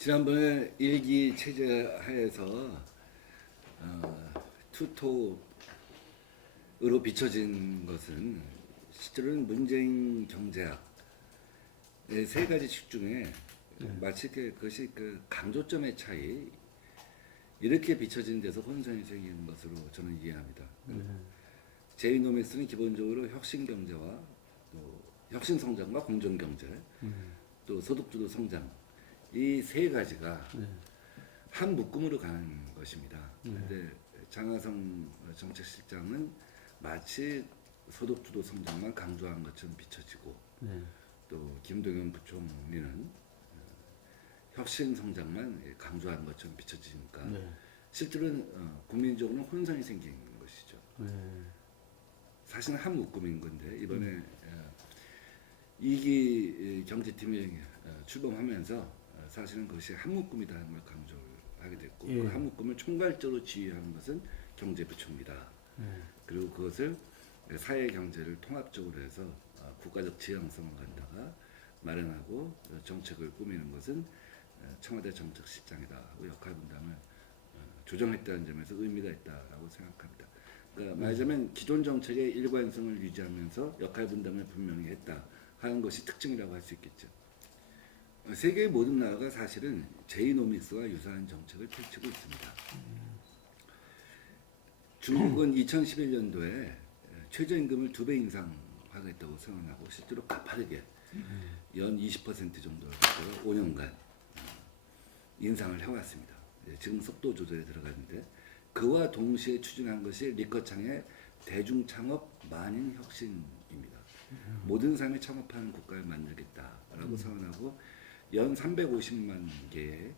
지난번에 일기 체제 하에서 투톱으로 비춰진 것은 실제로는 문재인 경제학의 세 가지 축 중에 마치 그것이 그 강조점의 차이 이렇게 비춰진 데서 혼선이 생기는 것으로 저는 이해합니다. 제이노믹스는 기본적으로 혁신 경제와 또 혁신 성장과 공정 경제, 또 소득주도 성장 이 세 가지가 한 묶음으로 가는 것입니다. 그런데 장하성 정책실장은 마치 소득주도 성장만 강조한 것처럼 비춰지고 또 김동연 부총리는 혁신 성장만 강조한 것처럼 비춰지니까 실제로는 국민적으로는 혼선이 생기는 것이죠. 사실은 한 묶음인 건데 이번에 이기 경제팀이 출범하면서 사실은 그것이 한 묶음이다는 걸 강조하게 됐고 그 한 묶음을 총괄적으로 지휘하는 것은 경제부총리다. 그리고 그것을 사회 경제를 통합적으로 해서 국가적 지향성을 갖다가 마련하고 정책을 꾸미는 것은 청와대 정책실장이다 하고 역할 분담을 조정했다는 점에서 의미가 있다라고 생각합니다. 그러니까 말하자면 기존 정책의 일관성을 유지하면서 역할 분담을 분명히 했다 하는 것이 특징이라고 할 수 있겠죠. 세계의 모든 나라가 사실은 제이노믹스와 유사한 정책을 펼치고 있습니다. 중국은 2011년도에 최저임금을 2배 인상하겠다고 선언하고 실제로 가파르게 연 20% 정도를 5년간 인상을 해왔습니다. 지금 속도 조절에 들어가는데 그와 동시에 추진한 것이 리커창의 대중창업 만인 혁신입니다. 모든 사람이 창업하는 국가를 만들겠다라고 선언하고 연 350만 개의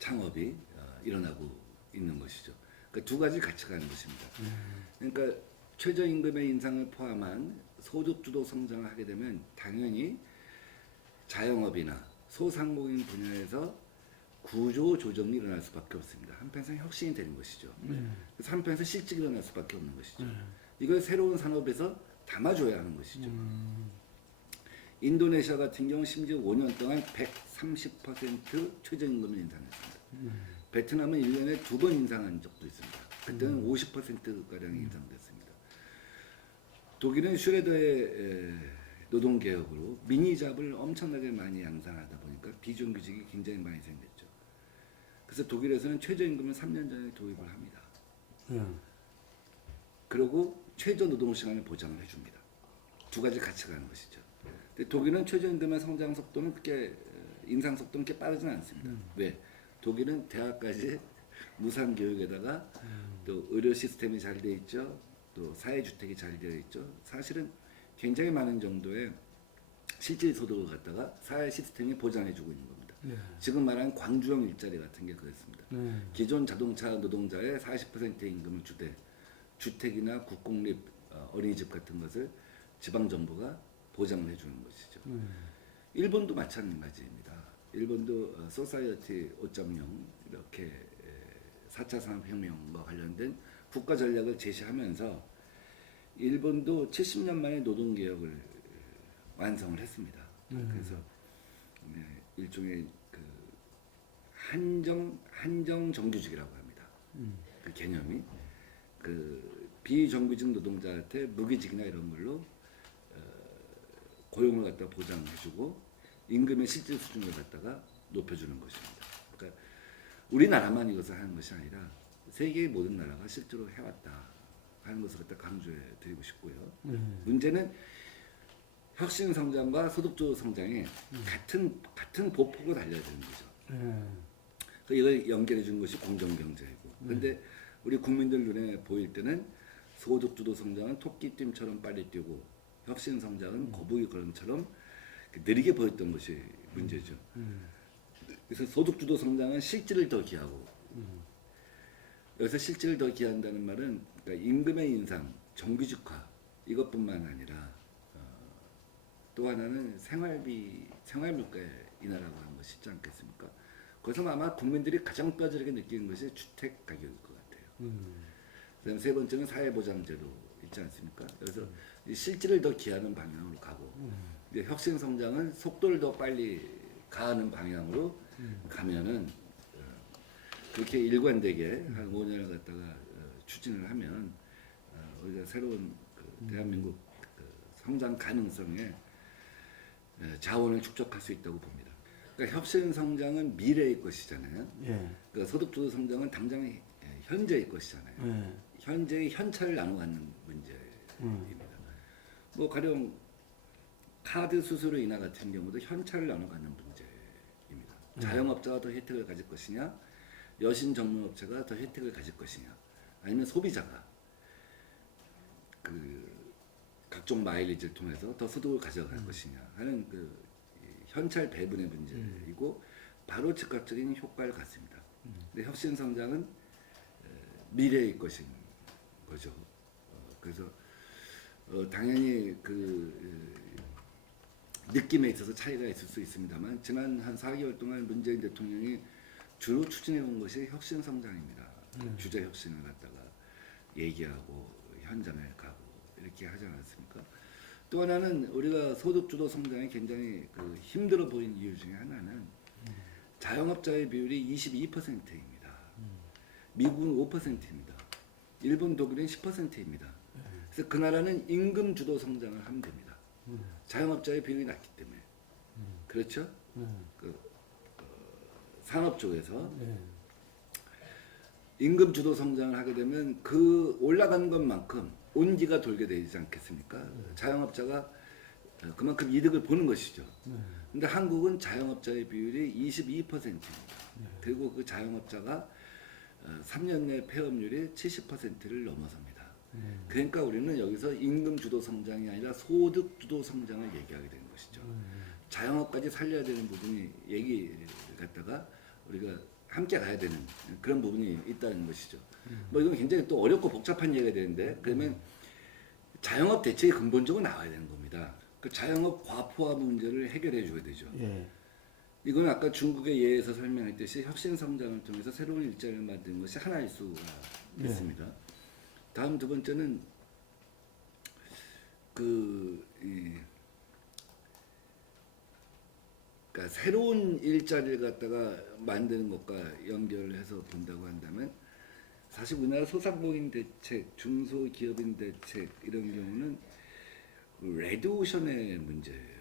창업이 일어나고 있는 것이죠. 그러니까 두 가지 같이 가는 것입니다. 그러니까 최저임금의 인상을 포함한 소득주도 성장을 하게 되면 당연히 자영업이나 소상공인 분야에서 구조 조정이 일어날 수밖에 없습니다. 한편에서 혁신이 되는 것이죠. 그래서 한편에서 실직이 일어날 수밖에 없는 것이죠. 이걸 새로운 산업에서 담아줘야 하는 것이죠. 인도네시아 같은 경우 심지어 5년 동안 130% 최저임금을 인상했습니다. 베트남은 1년에 2번 인상한 적도 있습니다. 그때는 50%가량이 인상됐습니다. 독일은 슈레더의 노동개혁으로 미니잡을 엄청나게 많이 양산하다 보니까 비정규직이 굉장히 많이 생겼죠. 그래서 독일에서는 최저임금을 3년 전에 도입을 합니다. 그리고 최저 노동시간을 보장을 해줍니다. 두 가지 같이 가는 것이죠. 근데 독일은 최저임금의 성장 속도는 인상 속도는 그렇게 빠르진 않습니다. 왜? 독일은 대학까지 무상 교육에다가 또 의료 시스템이 잘 돼 있죠. 또 사회주택이 잘 되어 있죠. 사실은 굉장히 많은 정도의 실질 소득을 갖다가 사회 시스템이 보장해주고 있는 겁니다. 지금 말하는 광주형 일자리 같은 게 그렇습니다. 기존 자동차 노동자의 40%의 임금을 주되 주택이나 국공립 어린이집 같은 것을 지방정부가 보장을 해주는 것이죠. 일본도 마찬가지입니다. 일본도 소사이어티 5.0 이렇게 4차 산업혁명과 관련된 국가 전략을 제시하면서 일본도 70년 만에 노동개혁을 완성을 했습니다. 그래서 일종의 그 한정 정규직이라고 합니다. 그 개념이 그 비정규직 노동자한테 무기직이나 이런 걸로 고용을 갖다 보장해주고 임금의 실질 수준을 갖다가 높여주는 것입니다. 그러니까 우리나라만 이것을 하는 것이 아니라 세계의 모든 나라가 실제로 해왔다 하는 것을 갖다 강조해 드리고 싶고요. 문제는 혁신 성장과 소득주도 성장에 같은 보폭을 달려야 되는 거죠. 그러니까 이걸 연결해 준 것이 공정경제이고. 그런데 우리 국민들 눈에 보일 때는 소득주도 성장은 토끼띠처럼 빨리 뛰고 혁신 성장은 거북이 걸음처럼 느리게 보였던 것이 문제죠. 그래서 소득주도 성장은 실질을 더 기하고 여기서 실질을 더 기한다는 말은 그러니까 임금의 인상, 정규직화 이것뿐만 아니라 또 하나는 생활물가의 인하라고 하는 것이 있지 않겠습니까? 그래서 아마 국민들이 가장 뼈저리게 느끼는 것이 주택 가격일 것 같아요. 그다음 세 번째는 사회보장제도 있지 않습니까? 그래서 실질을 더 기하는 방향으로 가고 혁신 성장은 속도를 더 빨리 가하는 방향으로 가면은 그렇게 일관되게 한 5년을 갖다가 추진을 하면 우리가 새로운 그 대한민국 그 성장 가능성에 자원을 축적할 수 있다고 봅니다. 그러니까 혁신 성장은 미래의 것이잖아요. 예. 그러니까 소득주도 성장은 당장 현재의 것이잖아요. 예. 현재의 현찰을 나눠 갖는 문제입니다. 뭐 가령 카드 수수료 인하 같은 경우도 현찰을 나눠 갖는 문제입니다. 자영업자가 더 혜택을 가질 것이냐, 여신 전문업체가 더 혜택을 가질 것이냐, 아니면 소비자가 그 각종 마일리지를 통해서 더 소득을 가져갈 것이냐 하는 그 현찰 배분의 문제이고 바로 즉각적인 효과를 갖습니다. 근데 혁신 성장은 미래의 것인 거죠. 그래서 당연히 그 느낌에 있어서 차이가 있을 수 있습니다만 지난 한 4개월 동안 문재인 대통령이 주로 추진해 온 것이 혁신 성장입니다. 주제 혁신을 갖다가 얘기하고 현장에 가고 이렇게 하지 않았습니까? 또 하나는 우리가 소득주도 성장이 굉장히 그 힘들어 보이는 이유 중에 하나는 자영업자의 비율이 22%입니다. 미국은 5%입니다. 일본, 독일은 10%입니다. 그래서 그 나라는 임금 주도 성장을 하면 됩니다. 자영업자의 비율이 낮기 때문에. 그렇죠? 그, 산업 쪽에서 임금 주도 성장을 하게 되면 그 올라가는 것만큼 온기가 돌게 되지 않겠습니까? 자영업자가 그만큼 이득을 보는 것이죠. 근데 한국은 자영업자의 비율이 22%입니다. 그리고 그 자영업자가 3년 내 폐업률이 70%를 넘어섭니다. 그러니까 우리는 여기서 임금 주도 성장이 아니라 소득 주도 성장을 얘기하게 되는 것이죠. 자영업까지 살려야 되는 부분이 얘기를 갖다가 우리가 함께 가야 되는 그런 부분이 있다는 것이죠. 뭐 이건 굉장히 또 어렵고 복잡한 얘기가 되는데 그러면 자영업 대책이 근본적으로 나와야 되는 겁니다. 그 자영업 과포화 문제를 해결해 줘야 되죠. 예. 이건 아까 중국의 예에서 설명했듯이 혁신 성장을 통해서 새로운 일자리를 만드는 것이 하나일 수가 있습니다. 다음 두 번째는 그러니까 새로운 일자리를 갖다가 만드는 것과 연결해서 본다고 한다면 사실 우리나라 소상공인 대책, 중소기업인 대책 이런 경우는 레드오션의 문제예요.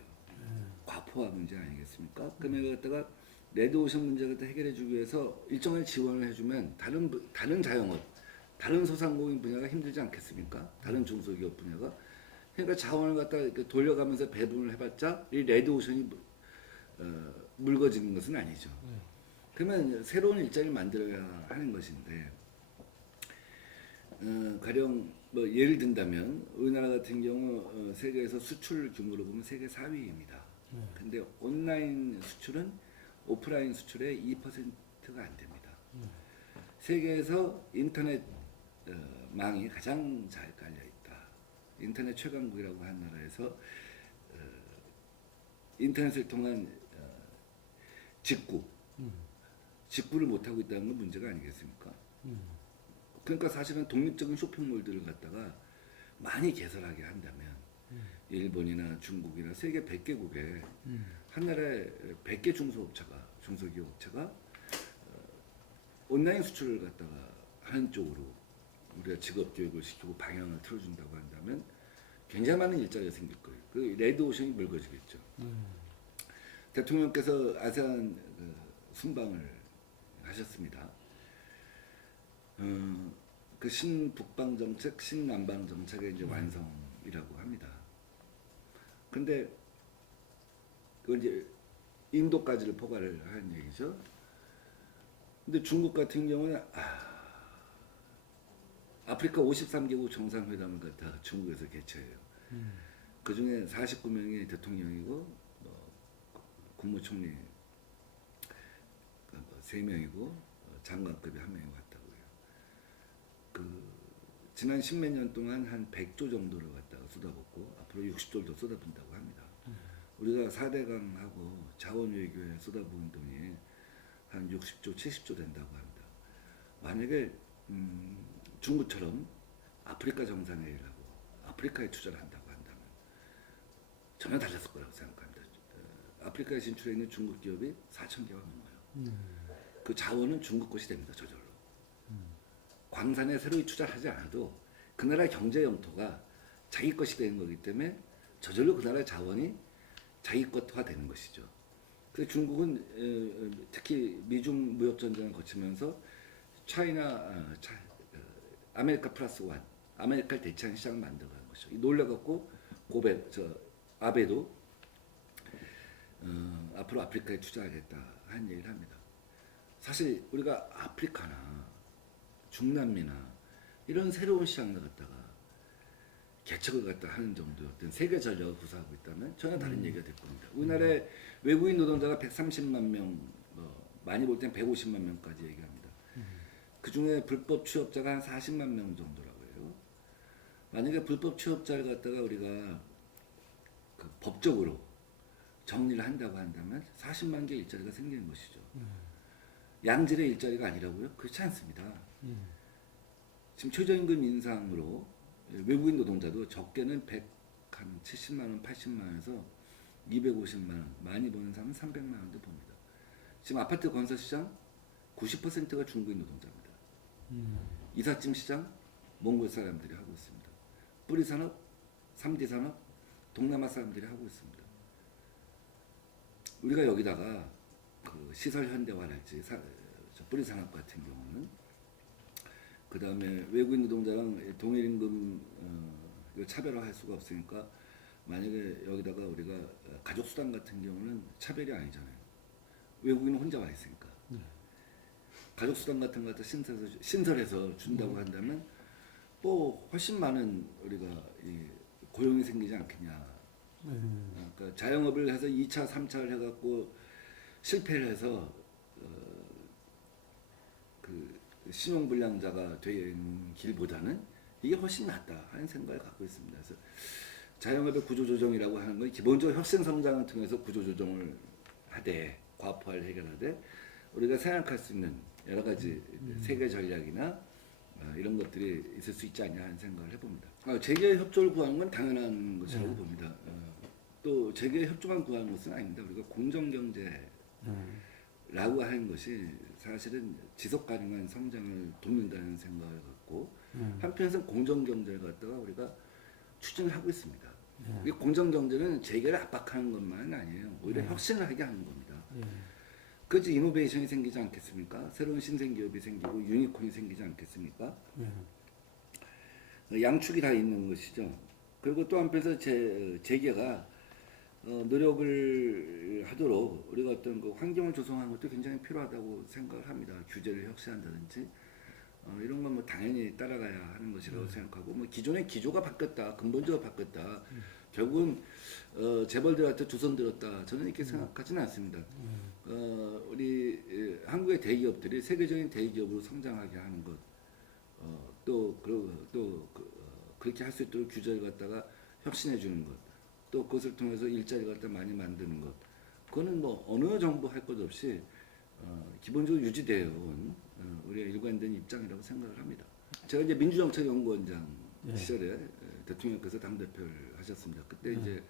과포화 문제 아니겠습니까? 그러면 갖다가 레드오션 문제를 해결해주기 위해서 일정한 지원을 해주면 다른 자영업, 다른 소상공인 분야가 힘들지 않겠습니까? 다른 중소기업 분야가. 그러니까 자원을 갖다 이렇게 돌려가면서 배분을 해봤자 이 레드오션이 묽어지는 것은 아니죠. 그러면 새로운 일자리를 만들어야 하는 것인데 가령 뭐 예를 든다면 우리나라 같은 경우 세계에서 수출 규모로 보면 세계 4위입니다. 근데 온라인 수출은 오프라인 수출의 2%가 안 됩니다. 세계에서 인터넷 망이 가장 잘 깔려 있다. 인터넷 최강국이라고 한 나라에서 인터넷을 통한 직구를 못하고 있다는 건 문제가 아니겠습니까? 그러니까 사실은 독립적인 쇼핑몰들을 갖다가 많이 개설하게 한다면 일본이나 중국이나 세계 100개국에 한 나라에 100개 중소기업 업체가 온라인 수출을 갖다가 하는 쪽으로 우리가 직업 교육을 시키고 방향을 틀어준다고 한다면 굉장히 많은 일자리가 생길 거예요. 그 레드오션이 묽어지겠죠. 대통령께서 아세안 순방을 하셨습니다. 그 신북방 정책, 신남방 정책의 이제 완성이라고 합니다. 근데 그걸 이제 인도까지를 포괄을 하는 얘기죠. 근데 중국 같은 경우는 아프리카 53개국 정상회담을 갖다 중국에서 개최해요. 그 중에 49명이 대통령이고 국무총리 3명이고 장관급이 1명이 왔다고요. 지난 10몇 년 동안 한 100조 정도를 갖다가 쏟아붓고 앞으로 60조를 더 쏟아붓는다고 합니다. 우리가 4대강하고 자원외교에 쏟아부은 돈이 한 60조, 70조 된다고 합니다. 만약에 중국처럼 아프리카 정상회의를 하고 아프리카에 투자를 한다고 한다면 전혀 달랐을 거라고 생각합니다. 아프리카에 진출해 있는 중국 기업이 4,000개가 넘어요. 그 자원은 중국 것이 됩니다. 저절로. 광산에 새로이 투자하지 않아도 그 나라 경제 영토가 자기 것이 되는 거기 때문에 저절로 그 나라의 자원이 자기 것화 되는 것이죠. 그래서 중국은 특히 미중 무역 전쟁을 거치면서 아메리카 플러스 원, 아메리카를 대체하는 시장을 만들어가는 것이죠. 놀래갖고 아베도 앞으로 아프리카에 투자하겠다 하는 얘기를 합니다. 사실 우리가 아프리카나 중남미나 이런 새로운 시장을 갖다가 개척을 갖다 하는 정도의 어떤 세계 전략을 구사하고 있다면 전혀 다른 얘기가 될 겁니다. 우리나라에 외국인 노동자가 130만 명, 많이 볼 땐 150만 명까지 얘기합니다. 그 중에 불법 취업자가 한 40만 명 정도라고 해요. 만약에 불법 취업자를 갖다가 우리가 그 법적으로 정리를 한다고 한다면 40만 개 일자리가 생기는 것이죠. 양질의 일자리가 아니라고요? 그렇지 않습니다. 지금 최저임금 인상으로 외국인 노동자도 적게는 170만 원, 80만 원에서 250만 원, 많이 버는 사람은 300만 원도 봅니다. 지금 아파트 건설 시장 90%가 중국인 노동자입니다. 이삿짐 시장 몽골 사람들이 하고 있습니다. 뿌리 산업, 3D 산업 동남아 사람들이 하고 있습니다. 우리가 여기다가 그 시설 현대화랄지 뿌리 산업 같은 경우는 그 다음에 외국인 노동자랑 동일 임금 차별화할 수가 없으니까 만약에 여기다가 우리가 가족 수당 같은 경우는 차별이 아니잖아요. 외국인은 혼자 와 있으니까. 가족 수당 같은 거 갖다 신설해서 준다고 한다면 뭐 훨씬 많은 우리가 고용이 생기지 않겠냐. 그러니까 자영업을 해서 2차, 3차를 해갖고 실패를 해서 그 신용불량자가 되는 길보다는 이게 훨씬 낫다 하는 생각을 갖고 있습니다. 그래서 자영업의 구조조정이라고 하는 건 기본적으로 혁신성장을 통해서 구조조정을 하되 과포화를 해결하되 우리가 생각할 수 있는 여러 가지 세계 전략이나 이런 것들이 있을 수 있지 않냐 하는 생각을 해봅니다. 재계 협조를 구하는 건 당연한 것이라고 봅니다. 또 재계 협조만 구하는 것은 아닙니다. 우리가 공정경제라고 하는 것이 사실은 지속 가능한 성장을 돕는다는 생각을 갖고 한편에서는 공정경제를 갖다가 우리가 추진을 하고 있습니다. 이 공정경제는 재계를 압박하는 것만은 아니에요. 오히려 혁신을 하게 하는 겁니다. 그래서 이노베이션이 생기지 않겠습니까? 새로운 신생기업이 생기고 유니콘이 생기지 않겠습니까? 양축이 다 있는 것이죠. 그리고 또 한편에서 재계가 노력을 하도록 우리가 어떤 그 환경을 조성하는 것도 굉장히 필요하다고 생각을 합니다. 규제를 혁신한다든지 이런 건 뭐 당연히 따라가야 하는 것이라고 생각하고 뭐 기존의 기조가 바뀌었다, 근본적으로 바뀌었다. 결국은 재벌들한테 두 손 들었다. 저는 이렇게 생각하지는 않습니다. 우리 한국의 대기업들이 세계적인 대기업으로 성장하게 하는 것, 그렇게 할 수 있도록 규제를 갖다가 혁신해 주는 것, 또 그것을 통해서 일자리를 갖다 많이 만드는 것, 그거는 뭐 어느 정부 할 것 없이 기본적으로 유지되어 온 우리가 일관된 입장이라고 생각을 합니다. 제가 이제 민주정책연구원장 시절에 대통령께서 당대표를 하셨습니다. 그때 이제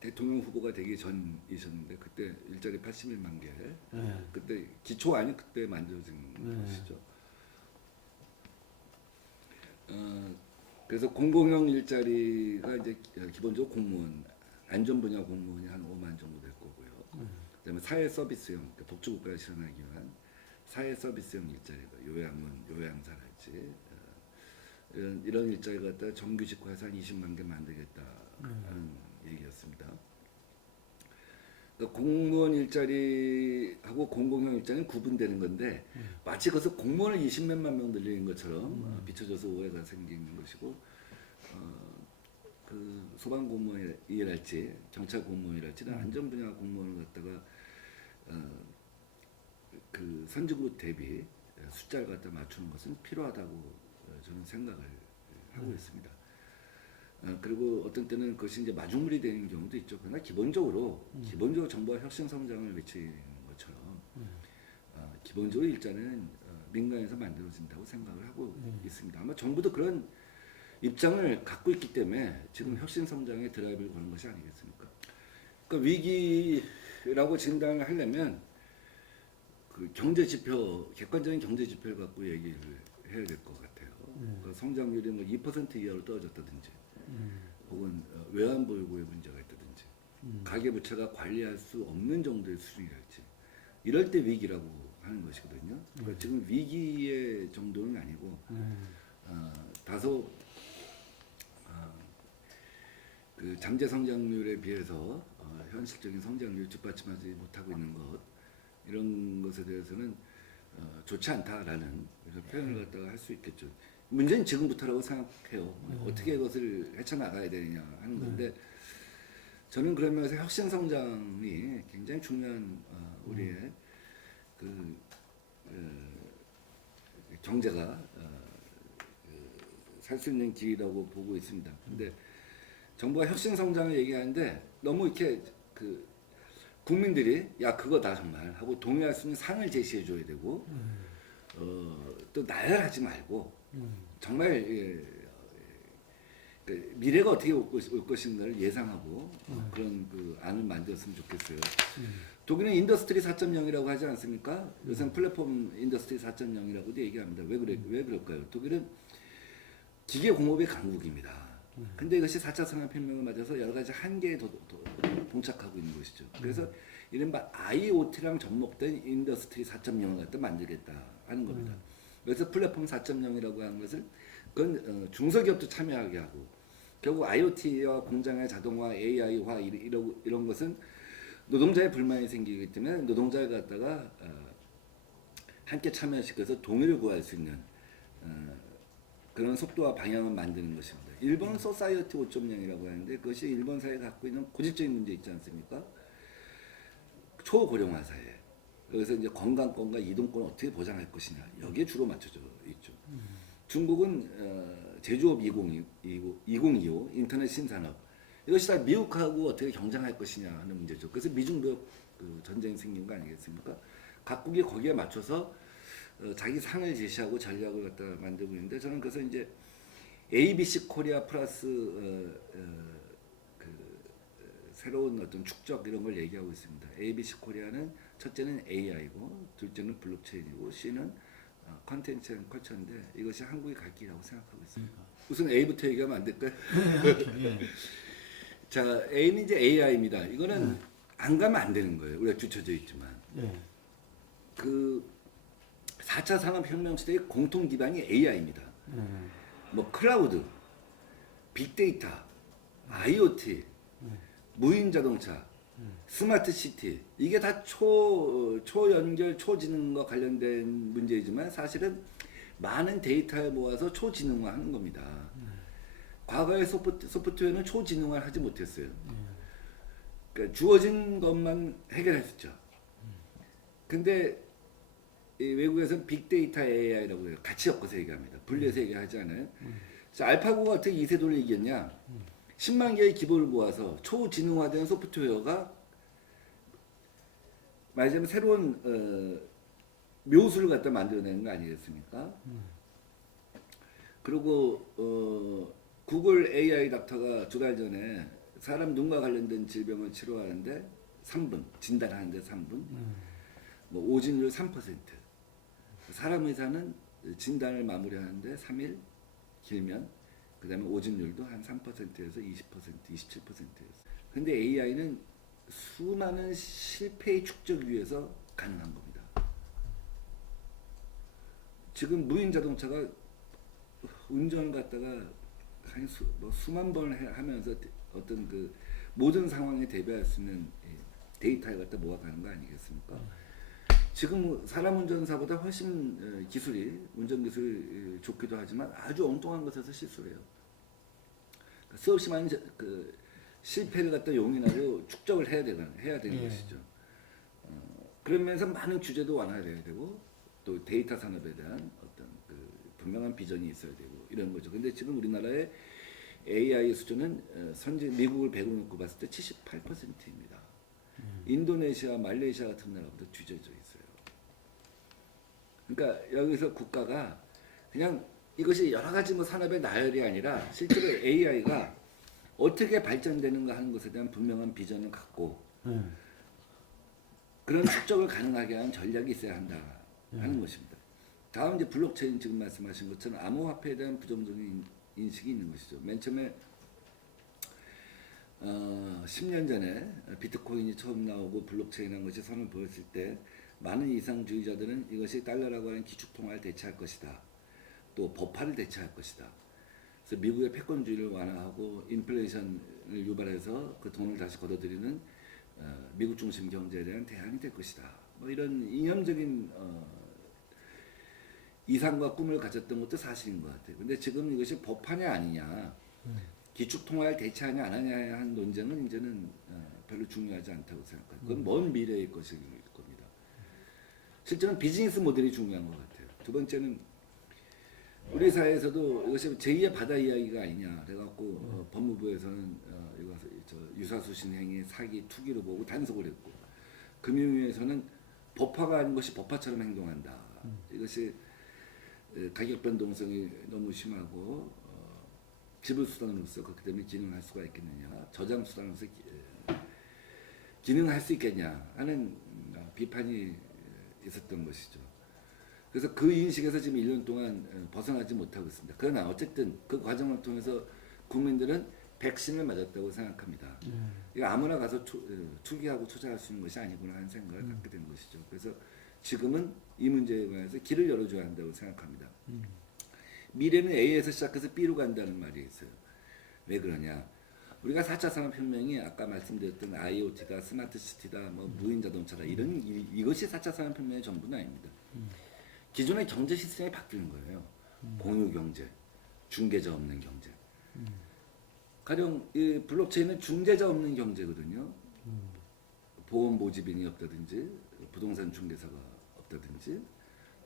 대통령 후보가 되기 전이셨는데 그때 일자리 81만 개, 그때 기초 아닌 그때 만들어진 것이죠. 그래서 공공형 일자리가 이제 기본적으로 공무원, 안전 분야 공무원이 한 5만 정도 될 거고요. 그다음에 사회 서비스형, 그러니까 복지국가를 실현하기 위한 사회 서비스형 일자리가 요양원, 요양사랄지 이런 일자리를 갖다가 정규직화해서 한 20만 개 만들겠다 하는 얘기였습니다. 그러니까 공무원 일자리하고 공공형 일자리는 구분되는 건데 마치 그것을 공무원을 20몇만 명 늘리는 것처럼 비춰져서 오해가 생기는 것이고 그 소방 공무원이랄지 경찰 공무원이랄지 안전 분야 공무원을 갖다가 그 선진국 대비 숫자를 갖다 맞추는 것은 필요하다고 저는 생각을 하고 있습니다. 그리고 어떤 때는 그것이 이제 마중물이 되는 경우도 있죠. 그러나 기본적으로 정부가 혁신 성장을 외치는 것처럼 기본적으로 일자리는 민간에서 만들어진다고 생각을 하고 있습니다. 아마 정부도 그런 입장을 갖고 있기 때문에 지금 혁신 성장에 드라이브를 거는 것이 아니겠습니까? 그 위기라고 진단을 하려면 그 경제 지표, 객관적인 경제 지표를 갖고 얘기를 해야 될 것 같아요. 그 성장률이 뭐 2% 이하로 떨어졌다든지, 혹은 외환 보유고의 문제가 있다든지, 가계 부채가 관리할 수 없는 정도의 수준이랄지, 이럴 때 위기라고 하는 것이거든요. 그러니까 지금 위기의 정도는 아니고 다소 그 잠재 성장률에 비해서 현실적인 성장률을 뒷받침하지 못하고 있는 것, 이런 것에 대해서는 좋지 않다라는 이런 표현을 갖다가 할 수 있겠죠. 문제는 지금부터라고 생각해요. 어떻게 이것을 헤쳐나가야 되느냐 하는 건데, 저는 그런 면에서 혁신 성장이 굉장히 중요한 우리의 그 경제가 살 수 있는 길이라고 보고 있습니다. 근데 정부가 혁신 성장을 얘기하는데 너무 이렇게 그 국민들이 야 그거다 정말 하고 동의할 수 있는 상을 제시해 줘야 되고, 또 나열하지 말고 정말 그 미래가 어떻게 올 것인가를 예상하고 그런 그 안을 만들었으면 좋겠어요. 독일은 인더스트리 4.0이라고 하지 않습니까? 요새 플랫폼 인더스트리 4.0이라고도 얘기합니다. 왜 그럴까요? 독일은 기계 공업의 강국입니다. 근데 이것이 4차 산업혁명을 맞아서 여러 가지 한계에 더 봉착하고 있는 것이죠. 그래서 이른바 IoT랑 접목된 인더스트리 4.0을 갖다 만들겠다 하는 겁니다. 그래서 플랫폼 4.0이라고 하는 것을 그건 중소기업도 참여하게 하고, 결국 IoT와 공장의 자동화, AI화 이런 것은 노동자의 불만이 생기기 때문에 노동자를 갖다가 함께 참여시켜서 동의를 구할 수 있는 그런 속도와 방향을 만드는 것입니다. 일본은 소사이어티 5.0이라고 하는데, 그것이 일본 사회가 갖고 있는 고질적인 문제 있지 않습니까? 초고령화 사회. 그래서 이제 건강권과 이동권을 어떻게 보장할 것이냐, 여기에 주로 맞춰져 있죠. 중국은 제조업 2025 인터넷 신산업, 이것이 다 미국하고 어떻게 경쟁할 것이냐 하는 문제죠. 그래서 미중무역 그 전쟁이 생긴 거 아니겠습니까? 각국이 거기에 맞춰서 자기 상을 제시하고 전략을 갖다 만들고 있는데, 저는 그래서 이제 ABC 코리아 플러스 그 새로운 어떤 축적 이런 걸 얘기하고 있습니다. ABC 코리아는 첫째는 AI고, 둘째는 블록체인이고, C는 컨텐츠 앤 컬처인데, 이것이 한국이 갈 길이라고 생각하고 있습니다. 우선 A부터 얘기하면 안 될까요? 자, A는 이제 AI입니다. 이거는 안 가면 안 되는 거예요. 우리가 뒤쳐져 있지만. 그 4차 산업혁명 시대의 공통 기반이 AI입니다. 뭐 클라우드, 빅데이터, IoT, 무인 자동차, 스마트 시티, 이게 다 초연결, 초지능과 관련된 문제이지만 사실은 많은 데이터를 모아서 초지능화하는 겁니다. 과거의 소프트웨어는 초지능화를 하지 못했어요. 그러니까 주어진 것만 해결했었죠. 근데 이 외국에서는 빅데이터 AI라고 해요. 같이 엮어서 얘기합니다. 분리해서 얘기하지 않아요. 자, 알파고가 어떻게 이세돌을 이겼냐? 10만 개의 기본을 모아서 초지능화된 소프트웨어가 말하자면 새로운 묘수를 갖다 만들어내는 거 아니겠습니까? 그리고 구글 AI 닥터가 두 달 전에 사람 눈과 관련된 질병을 치료하는데 3분, 진단하는데 3분, 뭐 오진율 3%. 사람 의사는 진단을 마무리하는데 3일, 길면 그 다음에 오진율도 한 3%에서 20%, 27%였어요. 근데 AI는 수많은 실패의 축적 위에서 가능한 겁니다. 지금 무인 자동차가 운전을 갖다가 한 수만 번을 하면서 어떤 그 모든 상황에 대비할 수 있는 데이터를 갖다 모아가는 거 아니겠습니까? 지금 사람 운전사보다 훨씬 운전 기술이 좋기도 하지만 아주 엉뚱한 것에서 실수를 해요. 수없이 많은 그 실패를 갖다 용인하고 축적을 해야 되는 것이죠. 그러면서 많은 규제도 완화돼야 되고, 또 데이터 산업에 대한 어떤 그 분명한 비전이 있어야 되고 이런 거죠. 근데 지금 우리나라의 AI 수준은 선진 미국을 100으로 놓고 봤을 때 78%입니다. 인도네시아, 말레이시아 같은 나라보다 뒤져져 있어요. 그러니까 여기서 국가가 그냥 이것이 여러 가지 뭐 산업의 나열이 아니라 실제로 AI가 어떻게 발전되는가 하는 것에 대한 분명한 비전을 갖고 그런 축적을 가능하게 하는 전략이 있어야 한다 하는 것입니다. 다음 이제 블록체인 지금 말씀하신 것처럼 암호화폐에 대한 부정적인 인식이 있는 것이죠. 맨 처음에 10년 전에 비트코인이 처음 나오고 블록체인이라는 것이 선을 보였을 때 많은 이상주의자들은 이것이 달러라고 하는 기축통화를 대체할 것이다. 또 법화를 대체할 것이다. 그래서 미국의 패권주의를 완화하고 인플레이션을 유발해서 그 돈을 다시 걷어들이는 미국 중심 경제에 대한 대안이 될 것이다. 뭐 이런 이념적인 이상과 꿈을 가졌던 것도 사실인 것 같아요. 근데 지금 이것이 법화냐 아니냐, 기축통화를 대체하냐 안 하냐에 한 논쟁은 이제는 별로 중요하지 않다고 생각합니다. 그건 먼 미래의 것일 겁니다. 실제는 비즈니스 모델이 중요한 것 같아요. 두 번째는 우리 사회에서도 이것이 제2의 바다 이야기가 아니냐 그래갖고 법무부에서는 이거 유사수신 행위, 사기, 투기로 보고 단속을 했고 금융위에서는 법화가 아닌 것이 법화처럼 행동한다. 이것이 가격 변동성이 너무 심하고 지불수단으로서 그렇기 때문에 기능할 수가 있겠느냐, 저장수단으로서 기능할 수 있겠냐 하는 비판이 있었던 것이죠. 그래서 그 인식에서 지금 1년 동안 벗어나지 못하고 있습니다. 그러나 어쨌든 그 과정을 통해서 국민들은 백신을 맞았다고 생각합니다. 이거 아무나 가서 투기하고 투자할 수 있는 것이 아니구나 하는 생각을 갖게 된 것이죠. 그래서 지금은 이 문제에 관해서 길을 열어줘야 한다고 생각합니다. 미래는 A에서 시작해서 B로 간다는 말이 있어요. 왜 그러냐? 우리가 4차 산업혁명이 아까 말씀드렸던 IoT다, 스마트시티다, 뭐 무인 자동차다 이런 이것이 4차 산업혁명의 전부는 아닙니다. 기존의 경제 시스템이 바뀌는 거예요. 공유 경제, 중개자 없는 경제. 가령 이 블록체인은 중재자 없는 경제거든요. 보험 모집인이 없다든지 부동산 중개사가 없다든지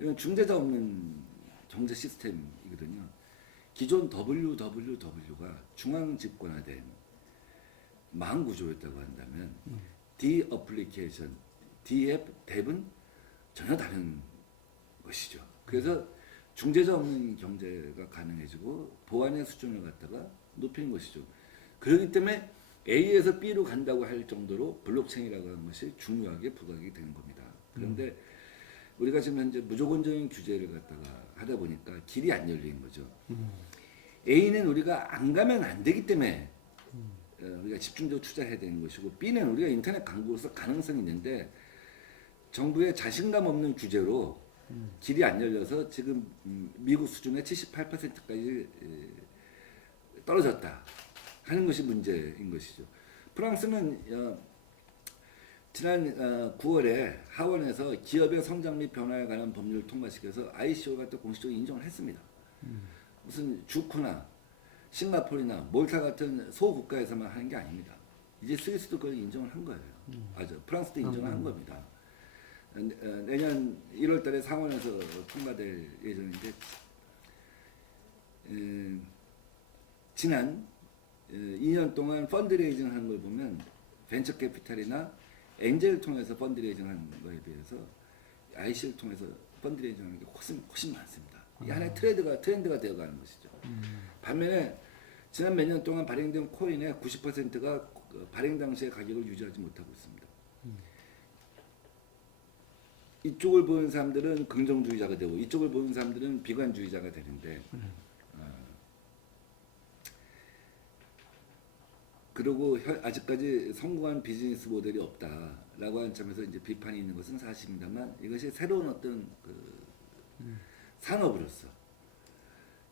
이런 중재자 없는 경제 시스템이거든요. 기존 WWW가 중앙 집권화된 망 구조였다고 한다면 디어플리케이션, D앱, 뎁은 전혀 다른 것이죠. 그래서 중재자 없는 경제가 가능해지고 보안의 수준을 갖다가 높이는 것이죠. 그렇기 때문에 A에서 B로 간다고 할 정도로 블록체인이라고 하는 것이 중요하게 부각이 되는 겁니다. 그런데 우리가 지금 현재 무조건적인 규제를 갖다가 하다 보니까 길이 안 열리는 거죠. A는 우리가 안 가면 안 되기 때문에 우리가 집중적으로 투자해야 되는 것이고 B는 우리가 인터넷 강국으로서 가능성이 있는데 정부의 자신감 없는 규제로 길이 안 열려서 지금 미국 수준의 78%까지 떨어졌다 하는 것이 문제인 것이죠. 프랑스는 지난 9월에 하원에서 기업의 성장 및 변화에 관한 법률을 통과시켜서 ICO가 또 공식적으로 인정을 했습니다. 무슨 주코나 싱가포르나 몰타 같은 소국가에서만 하는 게 아닙니다. 이제 스위스도 그걸 인정을 한 거예요. 맞아. 프랑스도 인정을 한 겁니다. 내년 1월 달에 상원에서 통과될 예정인데 지난 2년 동안 펀드레이징 하는 걸 보면 벤처 캐피탈이나 엔젤을 통해서 펀드레이징 하는 거에 비해서 IC를 통해서 펀드레이징 하는 게 훨씬 많습니다. 이게 하나의 트렌드가 되어가는 것이죠. 반면에 지난 몇 년 동안 발행된 코인의 90%가 발행 당시의 가격을 유지하지 못하고 있습니다. 이쪽을 보는 사람들은 긍정주의자가 되고 이쪽을 보는 사람들은 비관주의자가 되는데 그리고 아직까지 성공한 비즈니스 모델이 없다라고 하는 점에서 이제 비판이 있는 것은 사실입니다만 이것이 새로운 어떤 산업으로서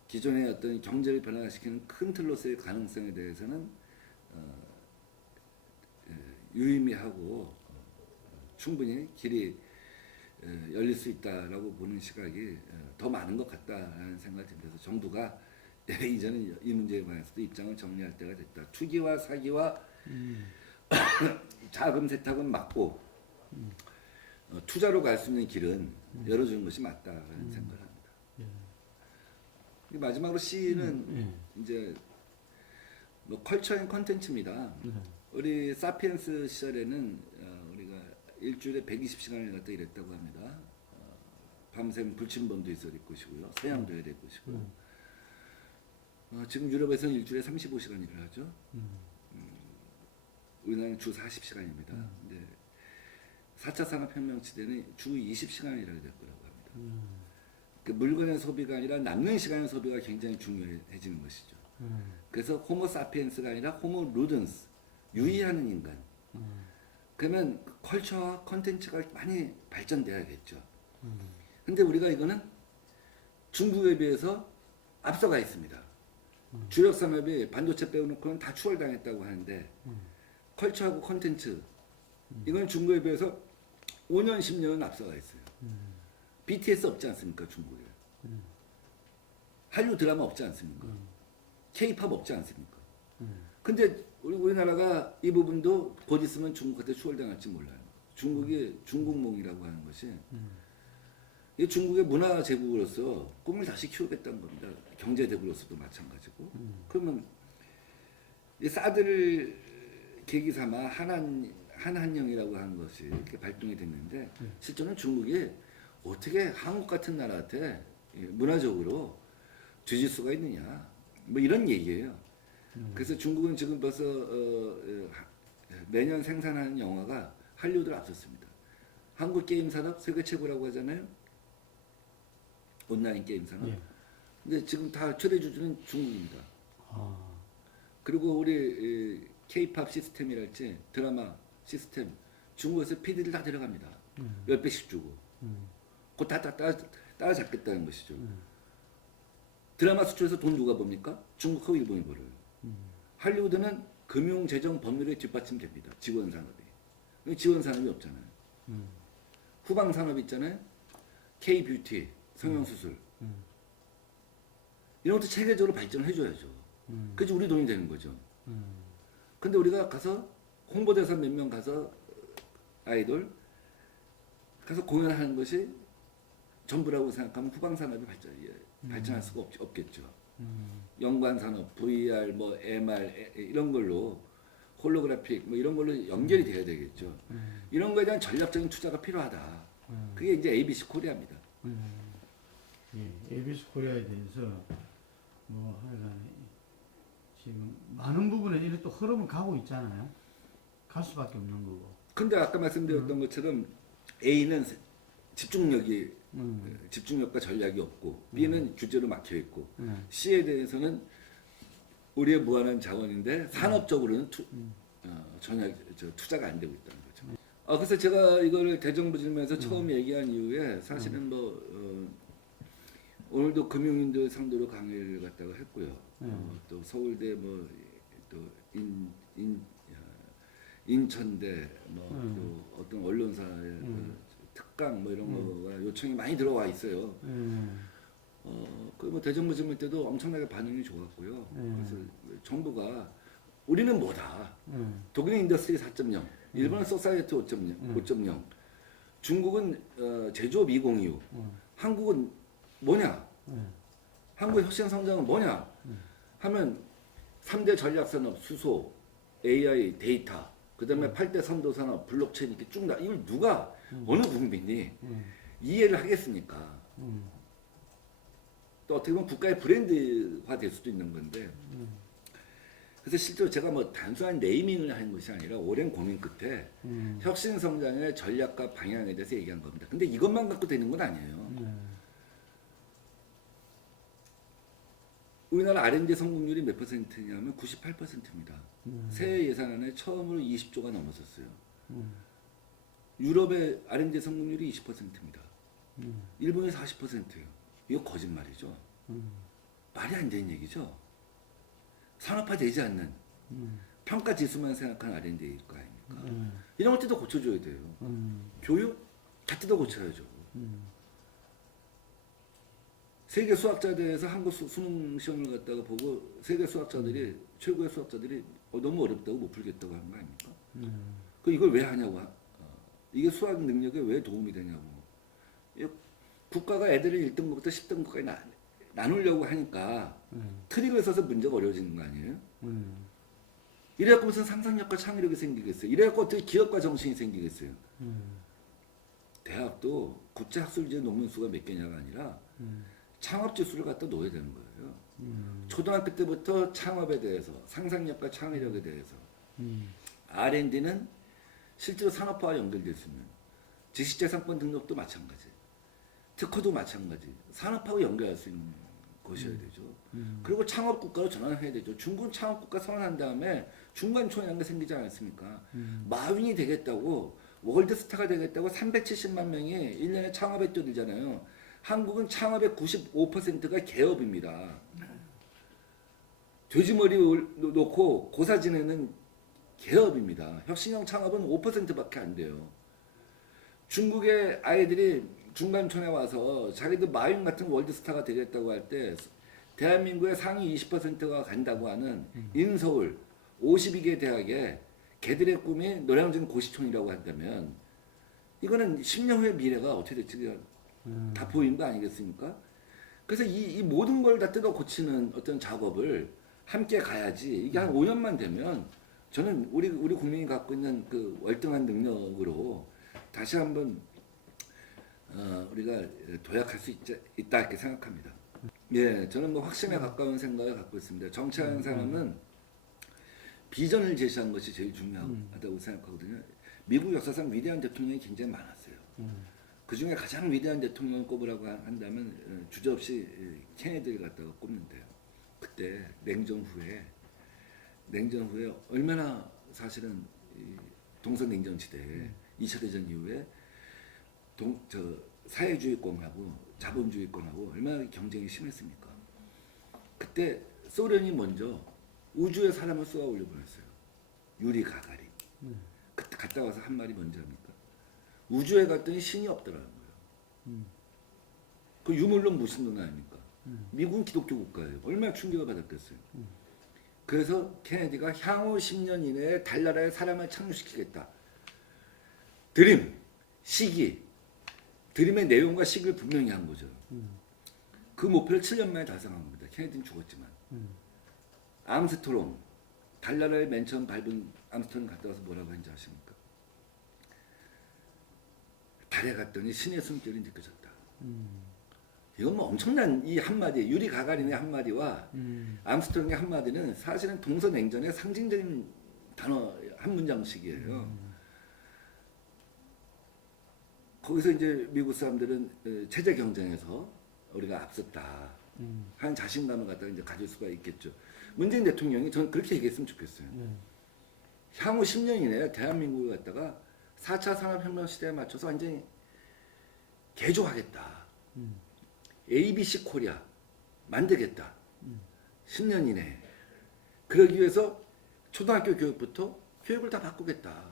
기존의 어떤 경제를 변화시키는 큰 틀로서의 가능성에 대해서는 유의미하고 충분히 길이 열릴 수 있다라고 보는 시각이 더 많은 것 같다라는 생각이 듭니다. 정부가 이제는 이 문제에 관해서도 입장을 정리할 때가 됐다. 투기와 사기와 자금 세탁은 막고 투자로 갈 수 있는 길은 열어주는 것이 맞다라는 생각을 합니다. 마지막으로 C는 이제 뭐 컬처 앤 컨텐츠입니다. 우리 사피엔스 시절에는 우리가 일주일에 120시간을 갖다 일했다고 합니다. 밤샘 불침범도 있어야 될 것이고요. 사양도 해야 될 것이고요. 지금 유럽에서는 일주일에 35시간 일을 하죠. 음. 우리나라는 주 40시간입니다. 근데 4차 산업혁명 시대는 주 20시간 일하게 될 거라고 합니다. 그 물건의 소비가 아니라 남는 시간의 소비가 굉장히 중요해지는 것이죠. 그래서 호모 사피엔스가 아니라 호모 루든스, 유의하는 인간. 그러면 컬처와 컨텐츠가 많이 발전돼야겠죠. 근데 우리가 이거는 중국에 비해서 앞서가 있습니다. 주력 산업이 반도체 빼놓고는 다 추월당했다고 하는데 컬처하고 컨텐츠 이건 중국에 비해서 5년, 10년은 앞서가 있어요. BTS 없지 않습니까, 중국에? 한류 드라마 없지 않습니까? K-팝 없지 않습니까? 근데 우리나라가 이 부분도 곧 있으면 중국한테 추월당할지 몰라요. 중국이 중국몽이라고 하는 것이 이 중국의 문화 제국으로서 꿈을 다시 키우겠다는 겁니다. 경제 대국으로서도 마찬가지고. 그러면 이 사드를 계기 삼아 한한령이라고 하는 것이 이렇게 발동이 됐는데 실제로는 중국이 어떻게 한국 같은 나라한테 문화적으로 뒤질 수가 있느냐 뭐 이런 얘기예요. 그래서 중국은 지금 벌써 매년 생산하는 영화가 할리우드를 앞섰습니다. 한국 게임 산업 세계 최고라고 하잖아요. 온라인 게임 산업. 예. 근데 지금 다 최대 주주는 중국입니다. 아. 그리고 우리 K-팝 시스템이랄지 드라마 시스템 중국에서 PD들 다 데려갑니다. 10배씩 주고. 그거 다 따라잡겠다는 것이죠. 드라마 수출해서 돈 누가 봅니까? 중국하고 일본이 벌어요. 할리우드는 금융, 재정, 법률에 뒷받침됩니다. 지원 산업이. 지원 산업이 없잖아요. 후방 산업 있잖아요. K-뷰티, 성형수술. 이런 것도 체계적으로 발전을 해줘야죠. 그래서 우리 돈이 되는 거죠. 근데 우리가 가서 홍보대사 몇 명 가서 아이돌 가서 공연하는 것이 전부라고 생각하면 후방 산업이 발전할 수가 없겠죠. 연관 산업, VR, 뭐 MR 이런 걸로 홀로그래픽 뭐 이런 걸로 연결이 돼야 되겠죠. 이런 거에 대한 전략적인 투자가 필요하다. 그게 이제 ABC 코리아입니다. 예, ABC 코리아에 대해서 뭐 하여간 지금 많은 부분에 이렇게 또 흐름을 가고 있잖아요. 갈 수밖에 없는 거고. 근데 아까 말씀드렸던 것처럼 A는 집중력이 집중력과 전략이 없고 B는 규제로 막혀 있고 C에 대해서는 우리의 무한한 자원인데 산업적으로는 전혀 투자가 안 되고 있다는 거죠. 그래서 제가 이거를 대정부질문에서 처음 얘기한 이후에 사실은 오늘도 금융인들 상대로 강의를 갖다가 했고요. 또 서울대 또 인천대 또 어떤 언론사의 특강 뭐 이런 거가 요청이 많이 들어와 있어요. 그 대정부질문 때도 엄청나게 반응이 좋았고요. 그래서 정부가 우리는 뭐다. 독일은 인더스트리 4.0, 일본은 소사이어티 5.0, 중국은 제조업 2025, 한국은 뭐냐? 한국의 혁신 성장은 뭐냐? 하면 3대 전략산업, 수소, AI, 데이터, 그 다음에 8대 선도산업, 블록체인 이렇게 쭉 이걸 누가 어느 국민이 이해를 하겠습니까? 또 어떻게 보면 국가의 브랜드화 될 수도 있는 건데 그래서 실제로 제가 뭐 단순한 네이밍을 한 것이 아니라 오랜 고민 끝에 혁신 성장의 전략과 방향에 대해서 얘기한 겁니다. 근데 이것만 갖고 되는 건 아니에요. 우리나라 R&D 성공률이 몇 퍼센트냐면 98%입니다. 새해 예산안에 처음으로 20조가 넘었었어요. 유럽의 R&D 성공률이 20%입니다. 일본이 40%예요. 이거 거짓말이죠. 말이 안 되는 얘기죠. 산업화되지 않는 평가 지수만 생각하는 R&D일 거 아닙니까? 이런 것들도 고쳐줘야 돼요. 교육? 자체도 고쳐야죠. 세계 수학자대회에서 한국 수능 시험을 갖다가 보고 세계 수학자들이 최고의 수학자들이 너무 어렵다고 못 풀겠다고 하는 거 아닙니까? 그 이걸 왜 하냐고. 이게 수학 능력에 왜 도움이 되냐고. 국가가 애들을 1등급부터 10등급까지 나누려고 하니까 트릭을 써서 문제가 어려워지는 거 아니에요? 이래갖고 무슨 상상력과 창의력이 생기겠어요? 이래갖고 어떻게 기업가 정신이 생기겠어요? 대학도 국제학술지 논문 수가 몇 개냐가 아니라 창업 지수를 갖다 놓아야 되는 거예요. 초등학교 때부터 창업에 대해서, 상상력과 창의력에 대해서, 음. R&D는 실제로 산업화와 연결될 수 있는, 지식재산권 등록도 마찬가지, 특허도 마찬가지, 산업화와 연결할 수 있는 것이어야 되죠. 그리고 창업국가로 전환해야 되죠. 중국은 창업국가 선언한 다음에 중간촌이라는 게 생기지 않았습니까? 마윈이 되겠다고, 월드스타가 되겠다고 370만 명이 1년에 창업에 뛰어들잖아요. 한국은 창업의 95%가 개업입니다. 돼지머리 놓고 고사 지내는 개업입니다. 혁신형 창업은 5%밖에 안 돼요. 중국의 아이들이 중간촌에 와서 자기들 마윈 같은 월드스타가 되겠다고 할 때 대한민국의 상위 20%가 간다고 하는 인서울 52개 대학에 걔들의 꿈이 노량진 고시촌이라고 한다면 이거는 10년 후의 미래가 어떻게 될지 다 보이는 거 아니겠습니까? 그래서 이 모든 걸 다 뜯어 고치는 어떤 작업을 함께 가야지. 이게 한 5년만 되면 저는 우리 국민이 갖고 있는 그 월등한 능력으로 다시 한번 우리가 도약할 수 있다 이렇게 생각합니다. 예, 저는 뭐 확신에 가까운 생각을 갖고 있습니다. 정치하는 사람은 비전을 제시하는 것이 제일 중요하다고 생각하거든요. 미국 역사상 위대한 대통령이 굉장히 많았어요. 그 중에 가장 위대한 대통령을 꼽으라고 한다면 주저없이 케네디를 갖다가 꼽는데요. 그때 냉전 후에 얼마나 사실은 동서냉전 시대에 2차 대전 이후에 사회주의권하고 자본주의권하고 얼마나 경쟁이 심했습니까? 그때 소련이 먼저 우주에 사람을 쏘아 올려보냈어요. 유리 가가린. 그때 갔다 와서 한 말이 뭔지 압니까? 우주에 갔더니 신이 없더라는 거예요. 그 유물론 무신론 아닙니까? 미국은 기독교 국가예요. 얼마나 충격을 받았겠어요. 그래서 케네디가 향후 10년 이내에 달나라에 사람을 착륙시키겠다. 드림, 시기, 드림의 내용과 시기를 분명히 한 거죠. 그 목표를 7년 만에 달성한 겁니다. 케네디는 죽었지만. 암스트롱, 달나라에 맨 처음 밟은 암스트롱 갔다 와서 뭐라고 했는지 아십니까? 달에 갔더니 신의 숨결이 느껴졌다. 이건 뭐 엄청난 이 한마디, 유리 가가린의 한마디와 암스트롱의 한마디는 사실은 동서냉전의 상징적인 단어 한 문장씩이에요. 거기서 이제 미국 사람들은 체제 경쟁에서 우리가 앞섰다 하는 자신감을 갖다가 이제 가질 수가 있겠죠. 문재인 대통령이 저는 그렇게 얘기했으면 좋겠어요. 향후 10년 이내에 대한민국을 갖다가 4차 산업혁명 시대에 맞춰서 완전히 개조하겠다. ABC 코리아 만들겠다. 10년 이내에. 그러기 위해서 초등학교 교육부터 교육을 다 바꾸겠다.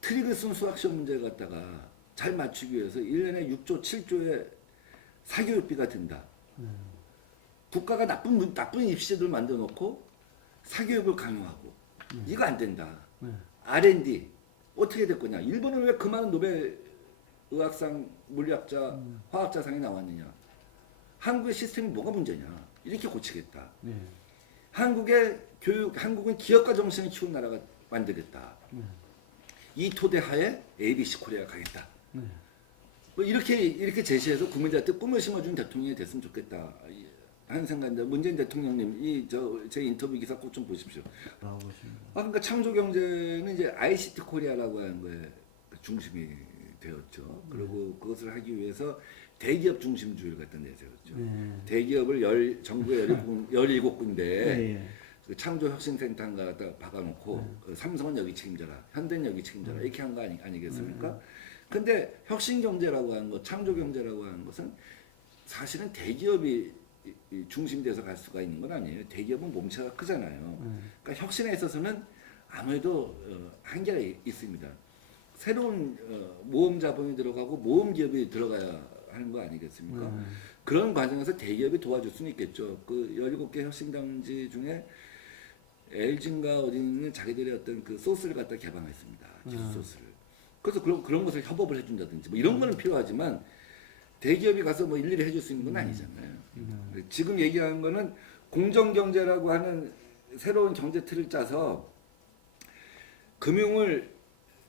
트릭을 쓴 수학시험 문제를 갖다가 잘 맞추기 위해서 1년에 6조, 7조의 사교육비가 든다. 국가가 나쁜 입시제도를 만들어 놓고 사교육을 강요하고 이거 안 된다. R&D 어떻게 될 거냐. 일본은 왜 그 많은 노벨 의학상, 물리학자, 화학자상이 나왔느냐. 한국의 시스템이 뭐가 문제냐. 이렇게 고치겠다. 한국은 기업가 정신을 키운 나라가 만들겠다. 이 토대 하에 ABC 코리아 가겠다. 뭐 이렇게 제시해서 국민들한테 꿈을 심어준 대통령이 됐으면 좋겠다 하는 생각인데 문재인 대통령님 제 인터뷰 기사 꼭 좀 보십시오. 그러니까 창조 경제는 이제 ICT 코리아라고 하는 거에 중심이 되었죠. 그리고 그것을 하기 위해서 대기업 중심주의를 갖다 내세웠죠. 대기업을 전국에 17군데 그 창조혁신센터인가 갖다 박아놓고 삼성은 여기 책임져라, 현대는 여기 책임져라 이렇게 한 거 아니겠습니까? 근데 혁신경제라고 하는 것, 창조경제라고 하는 것은 사실은 대기업이 중심돼서 갈 수가 있는 건 아니에요. 대기업은 몸체가 크잖아요. 그러니까 혁신에 있어서는 아무래도 한계가 있습니다. 새로운 모험 자본이 들어가고 모험 기업이 들어가야 하는 거 아니겠습니까? 그런 과정에서 대기업이 도와줄 수는 있겠죠. 그 17개 혁신단지 중에 LG인가 어디는 자기들의 어떤 그 소스를 갖다 개방했습니다. 기술 소스를. 그래서 그런 것을 협업을 해준다든지 뭐 이런 거는 필요하지만 대기업이 가서 뭐 일일이 해줄 수 있는 건 아니잖아요. 지금 얘기하는 거는 공정경제라고 하는 새로운 경제 틀을 짜서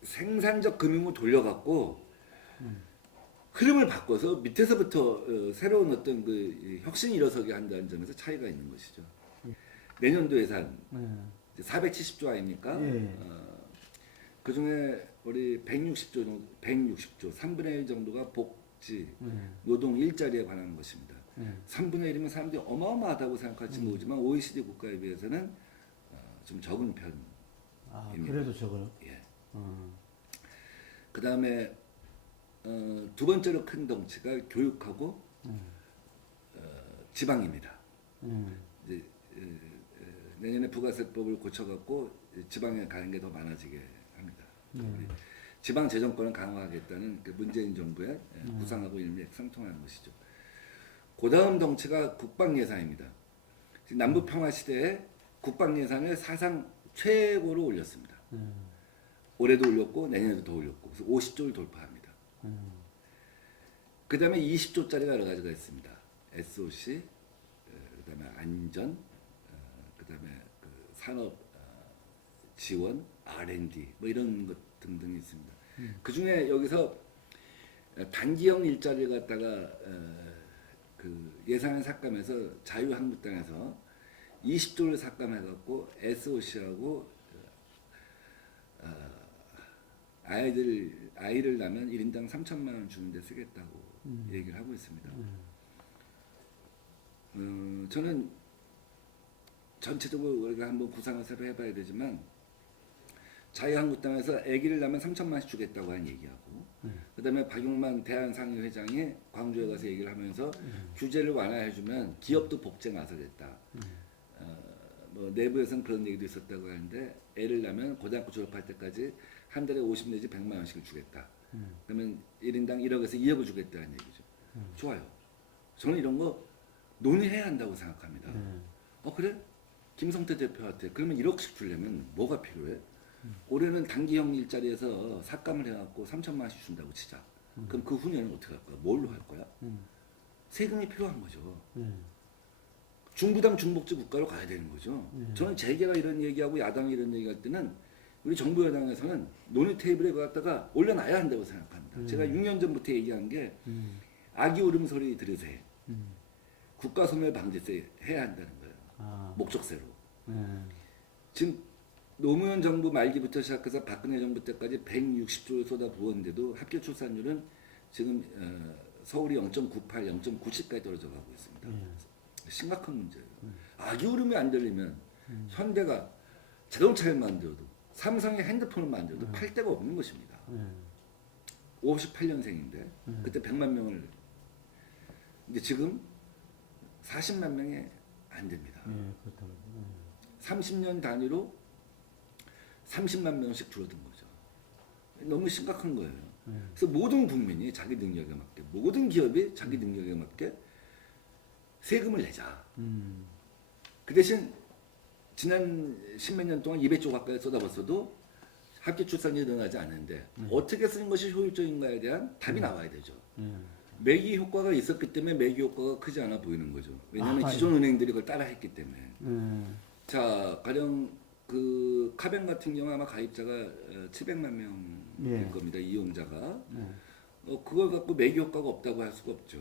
생산적 금융을 돌려갖고 흐름을 바꿔서 밑에서부터 새로운 어떤 그 혁신이 일어서게 한다는 점에서 차이가 있는 것이죠. 내년도 예산 네. 470조 아닙니까? 예. 그 중에 우리 160조 3분의 1 정도가 복지, 네. 노동 일자리에 관한 것입니다. 네. 3분의 1이면 사람들이 어마어마하다고 생각할지 모르지만 OECD 국가에 비해서는 좀 적은 편. 아, 입니다. 그래도 저거요? 예. 어. 그 다음에 두 번째로 큰 덩치가 교육하고 지방입니다. 이제 내년에 부가세법을 고쳐갖고 지방에 가는 게 더 많아지게 합니다. 지방 재정권을 강화하겠다는 그 문재인 정부의 구상하고 일맥상통하는 것이죠. 그 다음 덩치가 국방 예산입니다. 지금 남북 평화 시대에 국방 예산을 사상 최고로 올렸습니다. 올해도 올렸고 내년에도 더 올렸고 그래서 50조를 돌파합니다. 그 다음에 20조짜리가 여러 가지가 있습니다. SOC, 그 다음에 안전, 그 다음에 그 산업 지원, R&D 뭐 이런 것 등등이 있습니다. 그 중에 여기서 단기형 일자리를 갖다가 그 예산을 삭감해서 자유한국당에서 20조를 삭감해갖고 SOC하고 아이를 낳으면 1인당 3천만 원 주는데 쓰겠다고 얘기를 하고 있습니다. 저는 전체적으로 우리가 한번 구상을 새로 해봐야 되지만 자유한국당에서 아기를 낳으면 3천만 원씩 주겠다고 한 얘기하고 그 다음에 박용만 대한상의회장이 광주에 가서 얘기를 하면서 규제를 완화해주면 기업도 복제 나서겠다. 뭐 내부에서는 그런 얘기도 있었다고 하는데 애를 낳으면 고등학교 졸업할 때까지 한 달에 50 내지 100만 원씩을 주겠다. 그러면 1인당 1억에서 2억을 주겠다는 얘기죠. 좋아요. 저는 이런 거 논의해야 한다고 생각합니다. 그래? 김성태 대표한테 그러면 1억씩 주려면 뭐가 필요해? 올해는 단기형 일자리에서 삭감을 해갖고 3천만 원씩 준다고 치자. 그럼 그 후년은 어떻게 할 거야? 뭘로 할 거야? 세금이 필요한 거죠. 중부당 중복지 국가로 가야 되는 거죠. 저는 재계가 이런 얘기하고 야당이 이런 얘기할 때는 우리 정부 여당에서는 논의 테이블에 갖다가 올려놔야 한다고 생각합니다. 제가 6년 전부터 얘기한 게 아기 울음소리 들으세요. 국가소멸 방지세 해야 한다는 거예요. 목적세로. 지금 노무현 정부 말기부터 시작해서 박근혜 정부 때까지 160조를 쏟아 부었는데도 합계 출산율은 지금 서울이 0.98, 0.90까지 떨어져 가고 있습니다. 심각한 문제예요. 아기 울음이 안 들리면 현대가 자동차를 만들어도 삼성의 핸드폰을 만들어도 팔 데가 없는 것입니다. 58년생인데 그때 100만 명을 근데 지금 40만 명이 안 됩니다. 30년 단위로 30만 명씩 줄어든 거죠. 너무 심각한 거예요. 그래서 모든 국민이 자기 능력에 맞게 모든 기업이 자기 능력에 맞게 세금을 내자. 그 대신 지난 10몇 년 동안 200조 가까이 쏟아봤어도 합계 출산율이 늘어나지 않는데 어떻게 쓰는 것이 효율적인가에 대한 답이 나와야 되죠. 매기 효과가 있었기 때문에 매기 효과가 크지 않아 보이는 거죠. 왜냐하면 기존 은행들이 그걸 따라했기 때문에. 자, 가령 그 카뱅 같은 경우 아마 가입자가 700만 명일 겁니다. 이용자가. 그걸 갖고 매기 효과가 없다고 할 수가 없죠.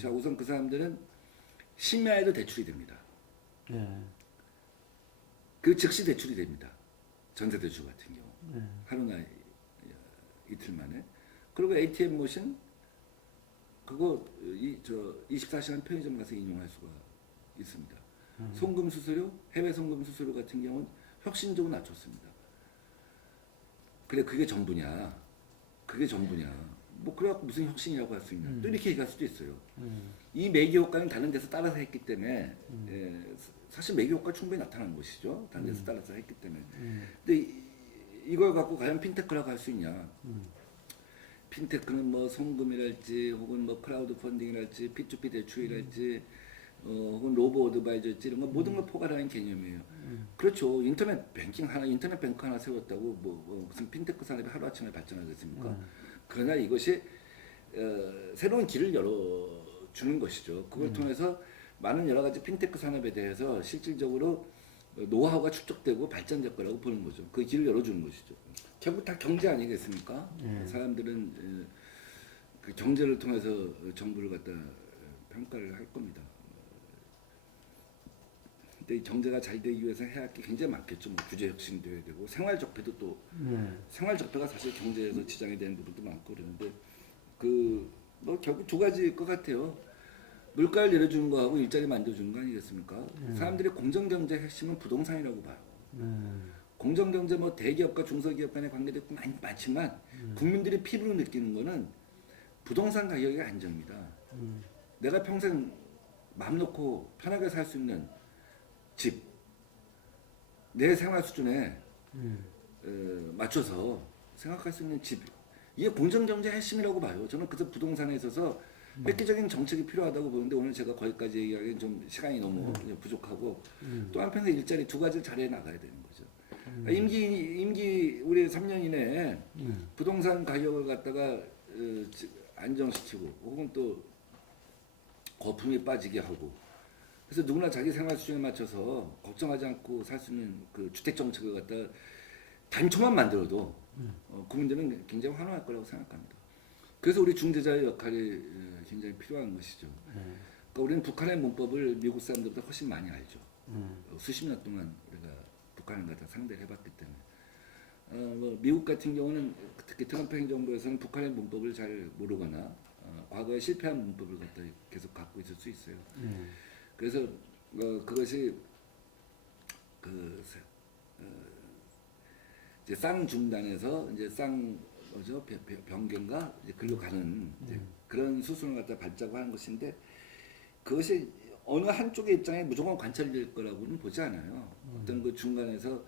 자, 우선 그 사람들은 심야에도 대출이 됩니다. 그 즉시 대출이 됩니다. 전세대출 같은 경우. 하루나 이틀 만에. 그리고 ATM 머신 그거 24시간 편의점 가서 이용할 수가 있습니다. 송금 수수료, 해외 송금 수수료 같은 경우는 혁신적으로 낮췄습니다. 그래 그게 전부냐? 그게 전부냐? 뭐 그래갖고 무슨 혁신이라고 할 수 있냐? 또 이렇게 얘기할 수도 있어요. 이 매기 효과는 다른 데서 따라서 했기 때문에 사실 매기 효과 충분히 나타난 것이죠. 다른 데서 따라서 했기 때문에. 근데 이걸 갖고 과연 핀테크라고 할 수 있냐? 핀테크는 뭐 송금이랄지 혹은 뭐 크라우드 펀딩이랄지 P2P 대출이랄지 혹은 로보 어드바이저일지 이런 거 모든 걸 포괄하는 개념이에요. 그렇죠. 인터넷 뱅킹 하나, 인터넷 뱅크 하나 세웠다고 뭐 무슨 핀테크 산업이 하루아침에 발전하겠습니까? 그러나 이것이 새로운 길을 열어주는 것이죠. 그걸 통해서 많은 여러 가지 핀테크 산업에 대해서 실질적으로 노하우가 축적되고 발전될 거라고 보는 거죠. 그 길을 열어주는 것이죠. 결국 다 경제 아니겠습니까? 사람들은 그 경제를 통해서 정부를 갖다 평가를 할 겁니다. 근데 이 경제가 잘 되기 위해서 해야 할 게 굉장히 많겠죠. 뭐 규제 혁신도 해야 되고 생활 적폐도 또 네. 생활 적폐가 사실 경제에서 지장이 되는 부분도 많고 그러는데 그 뭐 결국 두 가지일 것 같아요. 물가를 내려주는 거하고 일자리 만들어주는 거 아니겠습니까? 사람들이 공정경제 핵심은 부동산이라고 봐요. 공정경제 뭐 대기업과 중소기업 간의 관계도 있고 많지만 국민들이 피부로 느끼는 거는 부동산 가격의 안정입니다. 내가 평생 마음 놓고 편하게 살 수 있는 집, 내 생활 수준에 맞춰서 생각할 수 있는 집, 이게 공정경제 핵심이라고 봐요. 저는 그래서 부동산에 있어서 획기적인 정책이 필요하다고 보는데 오늘 제가 거기까지 얘기하기엔 좀 시간이 너무 부족하고 또 한편에서 일자리 두 가지를 잘해 나가야 되는 거죠. 임기 우리 3년 이내에 부동산 가격을 갖다가 안정시키고 혹은 또 거품이 빠지게 하고 그래서 누구나 자기 생활 수준에 맞춰서 걱정하지 않고 살 수 있는 그 주택 정책을 갖다 단초만 만들어도 국민들은 굉장히 환호할 거라고 생각합니다. 그래서 우리 중재자의 역할이 굉장히 필요한 것이죠. 그러니까 우리는 북한의 문법을 미국 사람들보다 훨씬 많이 알죠. 수십 년 동안 우리가 북한을 갖다 상대를 해봤기 때문에 뭐 미국 같은 경우는 특히 트럼프 행정부에서는 북한의 문법을 잘 모르거나 과거에 실패한 문법을 갖다 계속 갖고 있을 수 있어요. 그래서 그것이 그 이제 쌍중단에서 이제 뭐죠 병경과 이제 글로 가는 이제 그런 수순을 갖다 밟자고 하는 것인데 그것이 어느 한쪽의 입장에 무조건 관철될 거라고는 보지 않아요. 어떤 그 중간에서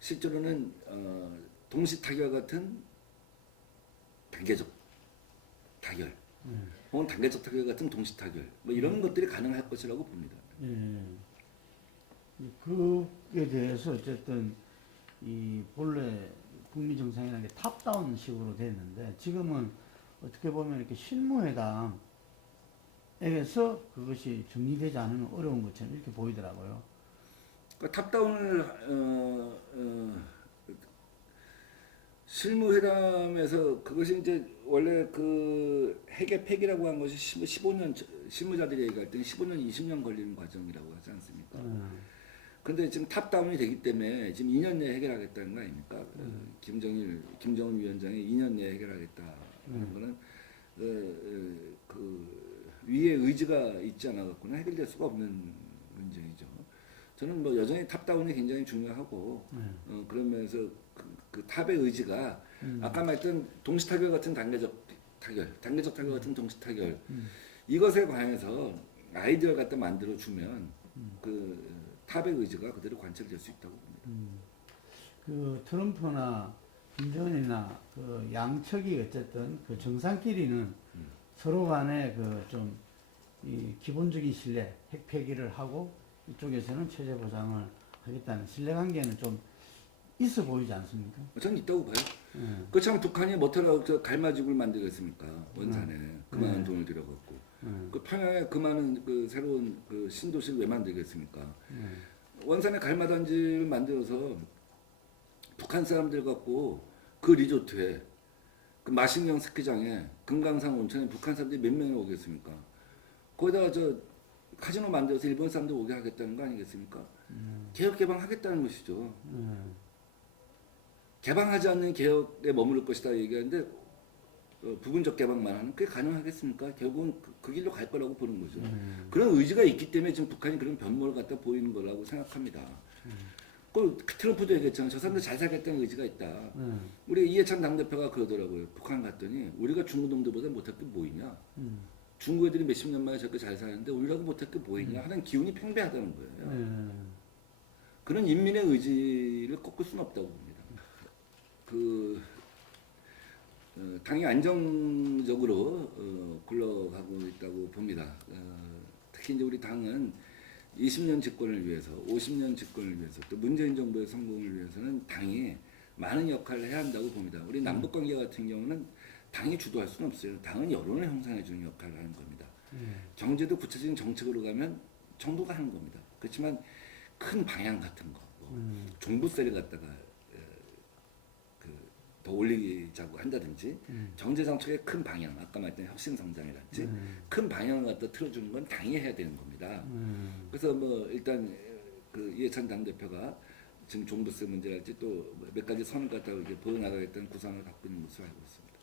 실제로는 동시 타결 같은 단계적 타결, 혹은 단계적 타결 같은 동시 타결, 뭐 이런 것들이 가능할 것이라고 봅니다. 그에 대해서 어쨌든 이 본래 북미 정상이라는 게 탑다운 식으로 됐는데 지금은 어떻게 보면 이렇게 실무회담에서 그것이 정리되지 않으면 어려운 것처럼 이렇게 보이더라고요. 그러니까 탑다운을 실무회담에서 그것이 이제 원래 그 핵의 폐기라고 한 것이 15년 실무자들이 얘기할 때는 15년, 20년 걸리는 과정이라고 하지 않습니까? 그런데 지금 탑다운이 되기 때문에 지금 2년 내에 해결하겠다는 거 아닙니까? 김정은 위원장이 2년 내에 해결하겠다는 거는 그 위에 의지가 있지 않아 갖고는 해결될 수가 없는 문제이죠. 저는 뭐 여전히 탑다운이 굉장히 중요하고 그러면서 그 탑의 의지가 아까 말했던 동시 타결 같은 단계적 타결 같은 동시 타결 이것에 관해서 아이디어를 갖다 만들어 주면 그 탑의 의지가 그대로 관철될 수 있다고 봅니다. 그 트럼프나 김정은이나 그 양측이 어쨌든 그 정상끼리는 서로 간에 그 좀 이 기본적인 신뢰, 핵 폐기를 하고 이쪽에서는 체제 보장을 하겠다는 신뢰 관계는 좀 있어 보이지 않습니까? 저는 있다고 봐요. 그렇지만 북한이 뭐더라고 갈마죽을 만들겠습니까? 원산에 그 많은 돈을 들여갖고 그 평양에 그 많은 그 새로운 그 신도시를 왜 만들겠습니까? 원산에 갈마단지를 만들어서 북한 사람들 갖고 그 리조트에 그 마식령 스키장에 금강산 온천에 북한 사람들이 몇 명이 오겠습니까? 거기다가 저 카지노 만들어서 일본 사람들 오게 하겠다는 거 아니겠습니까? 개혁 개방하겠다는 것이죠. 개방하지 않는 개혁에 머무를 것이다 얘기하는데 부분적 개방만 하는 그게 가능하겠습니까? 결국은 그 길로 갈 거라고 보는 거죠. 그런 의지가 있기 때문에 지금 북한이 그런 변모를 갖다 보이는 거라고 생각합니다. 그 트럼프도 얘기했잖아요. 저 사람들 잘 살겠다는 의지가 있다. 우리 이해찬 당대표가 그러더라고요. 북한 갔더니 우리가 중국 놈들보다 못할 게 뭐 있냐. 중국 애들이 몇십 년 만에 저렇게 잘 사는데 우리라고 못할 게 뭐 있냐 하는 기운이 팽배하다는 거예요. 그런 인민의 의지를 꺾을 수는 없다고 봅니다. 당이 안정적으로 굴러가고 있다고 봅니다. 특히 이제 우리 당은 20년 집권을 위해서, 50년 집권을 위해서, 또 문재인 정부의 성공을 위해서는 당이 많은 역할을 해야 한다고 봅니다. 우리 남북관계 같은 경우는 당이 주도할 수는 없어요. 당은 여론을 형성해주는 역할을 하는 겁니다. 경제도 구체적인 정책으로 가면 정부가 하는 겁니다. 그렇지만 큰 방향 같은 거, 종부세를 갖다가 더 올리자고 한다든지 경제 정책의 큰 방향, 아까 말했던 혁신 성장이랄지 큰 방향을 갖다 틀어주는 건 당연히 해야 되는 겁니다. 그래서 뭐 일단 그 이해찬 당대표가 지금 종부세 문제랄지 또 몇 가지 선을 갖다가 이렇게 보여나가겠다는 구상을 갖고 있는 것으로 알고 있습니다.